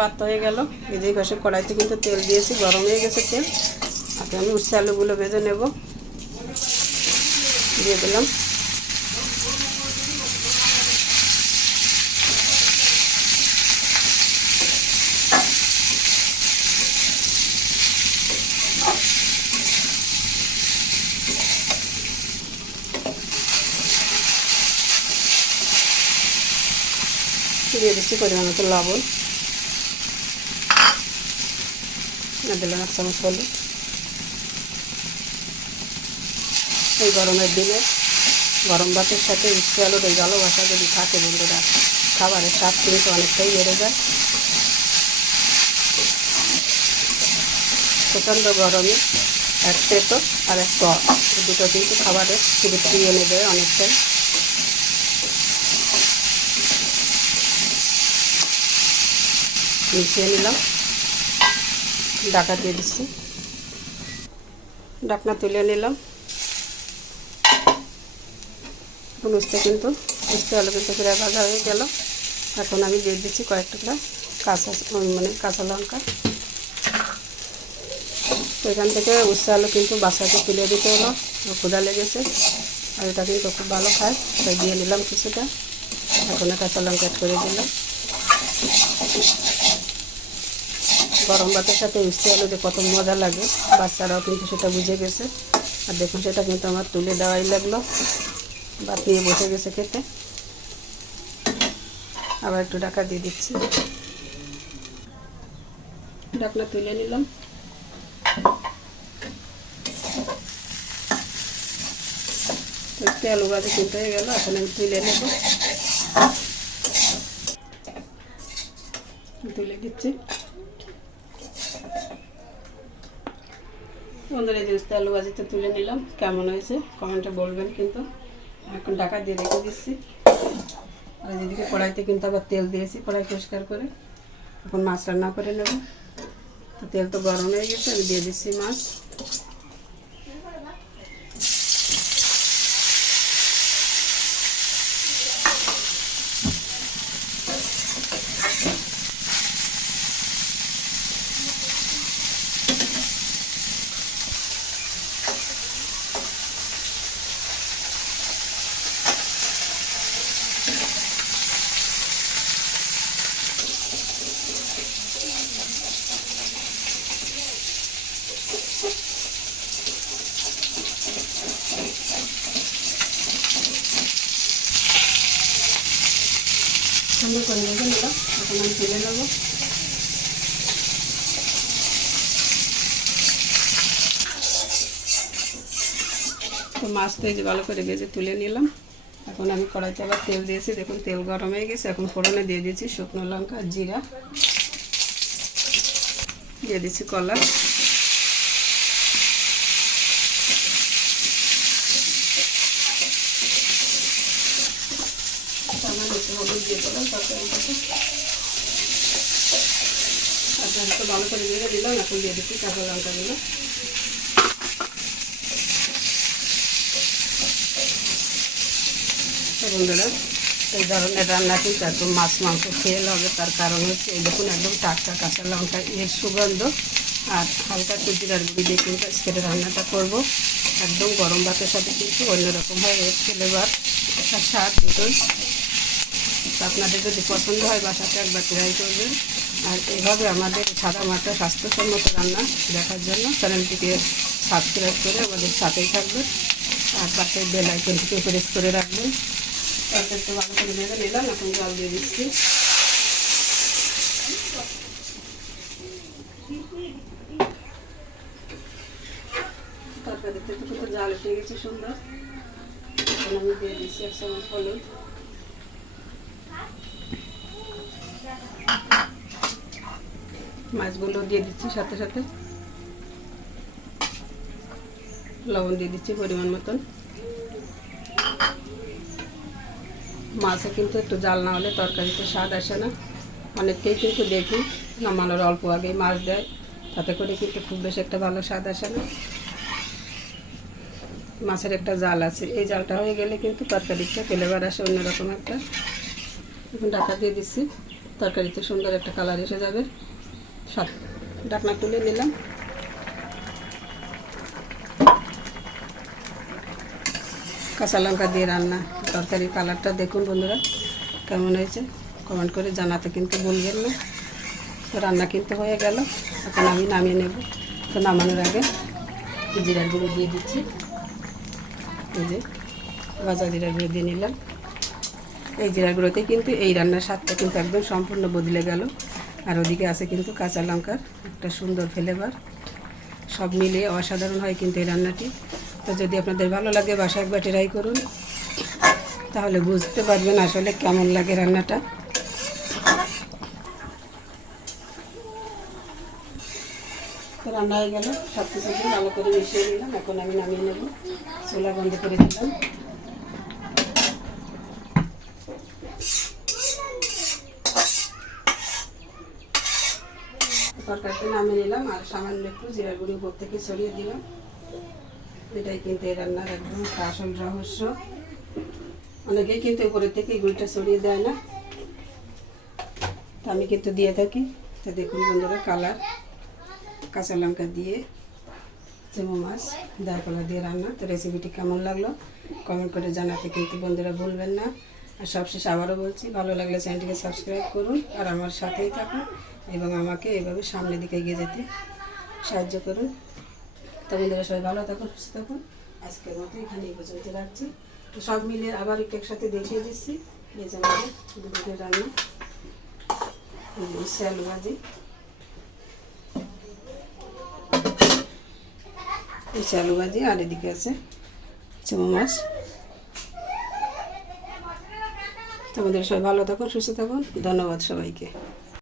বাত হয়ে গেল। এই যে পাশে কড়াইতে কিন্তু তেল দিয়েছি, গরম হয়ে গেছে তেল। আগে আমি উচ্ছে আলুগুলো ভেজে নেব। দিয়ে দিলাম। দিয়ে দিচ্ছি পরিমাণ মতো লবণ, দিলাম 1 চামচ হলুদ। এই গরমের দিনে গরম ভাতের সাথে উচ্ছে আলুর এই ভালোবাসা যদি থাকে বন্ধুরা, খাবারের স্বাদ কিন্তু অনেকটাই বেড়ে যায়। প্রচণ্ড গরমে এক তেতো আর এক টক, দুটো কিন্তু খাবারের তৃপ্তি এনে দেয় অনেকটাই। মিশিয়ে নিলাম, ঢাকা দিয়ে দিচ্ছি। ঢাকনা তুলে নিলাম। এখন উচ্ছে আলু কিন্তু প্রায় ভাজা হয়ে গেল। এখন আমি দিয়ে দিচ্ছি কয়েক টুকরা কাঁচা লঙ্কা। তো এখান থেকে উচ্ছে আলু কিন্তু বাচ্চাকে তুলে দিতে হলো, ক্ষুধা লেগেছে আর এটা কিন্তু খুব ভালো খায়, তাই দিয়ে নিলাম কিছুটা। এখন কাঁচা লঙ্কা অ্যাড করে দিলাম। গরম ভাতের সাথে উচ্ছে আলু যে কত মজা লাগে বাচ্চারাও কিন্তু সেটা বুঝে গেছে। আর দেখুন সেটা কিন্তু আমার তুলে দেওয়াই লাগলো, ভাত নিয়ে বসে গেছে খেতে। আবার একটু ঢাকা দিয়ে দিচ্ছি। ঢাকনা তুলে নিলাম। একটু আলু ভাজি কিন্তু হয়ে গেল, এখন আমি তুলে নেব। তুলে দিচ্ছি। বন্ধুরা এই যে আলু ভাজিটা তুলে নিলাম, কেমন হয়েছে কমেন্টে বলবেন কিন্তু। এখন ঢাকা দিয়ে রেখে দিচ্ছি। আর যেদিকে কড়াইতে কিন্তু আবার তেল দিয়েছি, কড়াই পরিষ্কার করে। এখন মাছ রান্না করে নেব। তো তেল তো গরম হয়ে গেছে, আমি দিয়ে দিচ্ছি মাছ। সুন্দর করে ভেজে নিলাম, এখন আমি তুলে নেব। তো মাছটা এই যে ভালো করে ভেজে তুলে নিলাম। এখন আমি কড়াইতে আবার তেল দিয়েছি, দেখুন তেল গরম হয়ে গেছে। এখন ফোড়নে দিয়ে দিয়েছি শুকনো লঙ্কা, জিরা, দিয়ে দিচ্ছি কলা, হলুদ দিয়ে দিলাম তরকারিটাকে। তো ভালো করে ভেজে দিলাম। এখন দিয়ে দিচ্ছি কাঁচা লঙ্কাগুলো। বন্ধুরা এই ধরনের রান্না কিন্তু একদম মাছ মাংস খেয়ে হবে, তার কারণ হচ্ছে এই দেখুন একদম টাটকা কাঁচা লঙ্কা, এর সুগন্ধ আর হালকা একটু জিরার গুঁড়ি দিয়ে কিন্তু আজকের রান্নাটা করবো। একদম গরম ভাতের সাথে কিন্তু অন্যরকম হয় এর ফ্লেভার আর স্বাদ দুটোই। আপনাদের যদি পছন্দ হয় বাসাতে একবার ট্রাই করবেন। আর এইভাবে আমাদের সাদা মাটা স্বাস্থ্যসম্মত রান্না দেখার জন্য চ্যানেলটিকে সাবস্ক্রাইব করে আমাদের সাথেই থাকবেন আর পাশে বেল আইকনটিকে প্রেস করে রাখবেন। তরকারি একটু ভালো করে ভেজে নিলাম, এখন জল দিয়ে দিচ্ছি। তরকারিতে একটু কত জাল এসে গেছে সুন্দর। এখন আমি দিয়ে দিচ্ছি 1 চামচ হলুদ, মাছগুলো দিয়ে দিচ্ছি সাথে সাথে। লবণ দিয়ে দিচ্ছি পরিমাণ মতন। মাছে কিন্তু একটু জাল না হলে তরকারিতে স্বাদ আসে না। অনেককেই কিন্তু দেখি নামানোর অল্প আগেই মাছ দেয়, তাতে করে কিন্তু খুব বেশি একটা ভালো স্বাদ আসে না। মাছের একটা জাল আছে, এই জালটা হয়ে গেলে কিন্তু তরকারিটা ফ্লেভার আসে অন্যরকম একটা। এখন ঢাকা দিয়ে দিচ্ছি। তরকারিতে সুন্দর একটা কালার এসে যাবে। ঢাকনা তুলে নিলাম। কাঁচা লঙ্কা দিয়ে রান্না, তরকারির কালারটা দেখুন বন্ধুরা কেমন হয়েছে, কমেন্ট করে জানাতে কিন্তু ভুলবেন না। তো রান্না কিন্তু হয়ে গেল, এখন আমি নামিয়ে নেব। তো নামানোর আগে জিরার গুঁড়ো দিয়ে দিচ্ছি। এই যে ভাজা জিরার গুঁড়ো দিয়ে নিলাম। এই জিরার গুঁড়োতে কিন্তু এই রান্নার স্বাদটা কিন্তু একদম সম্পূর্ণ বদলে গেল। আর ওদিকে আছে কিন্তু কাঁচা লঙ্কার একটা সুন্দর ফ্লেভার, সব মিলিয়ে অসাধারণ হয় কিন্তু এই রান্নাটি। তো যদি আপনাদের ভালো লাগে বাসায় একবার ট্রাই করুন, তাহলে বুঝতে পারবেন আসলে কেমন লাগে রান্নাটা। তো রান্না হয়ে গেল, সব কিছু ভালো করে মিশিয়ে নিলাম। এখন আমি নামিয়ে নেব, চুলা বন্ধ করে দিলাম। তরকারিতে নামিয়ে নিলাম আর সামান্য একটু জিরার গুঁড়ো উপর থেকে ছড়িয়ে দিলাম। এটাই কিন্তু এই রান্নার একদম আসল রহস্য। অনেকেই কিন্তু উপরের থেকে গুঁড়িটা ছড়িয়ে দেয় না, তো আমি কিন্তু দিয়ে থাকি। তো দেখুন বন্ধুরা কালার, কাঁচা লঙ্কা দিয়ে চিংড়ি মাছ দরকলা দিয়ে রান্না। তো রেসিপিটি কেমন লাগলো কমেন্ট করে জানাতে কিন্তু বন্ধুরা ভুলবেন না। আর সবশেষে আবারও বলছি, ভালো লাগলে চ্যানেলটিকে সাবস্ক্রাইব করুন আর আমার সাথেই থাকুন এবং আমাকে এইভাবে সামনের দিকে এগিয়ে যেতে সাহায্য করুন। তো বন্ধুরা সবাই ভালো থাকুন, সুস্থ থাকুন। আজকের মতো এখানে এই পর্যন্ত রাখছি। তো সব মিলিয়ে আবার একটু একসাথে দেখিয়ে দিচ্ছি। এই যে আমাদের দুপুরের রান্না, আলু ভাজি, আলু ভাজি, আর এদিকে আছে চিংড়ি মাছ। তোমাদের সবাই ভালো থাকুন, সুস্থ থাকুন। ধন্যবাদ সবাইকে।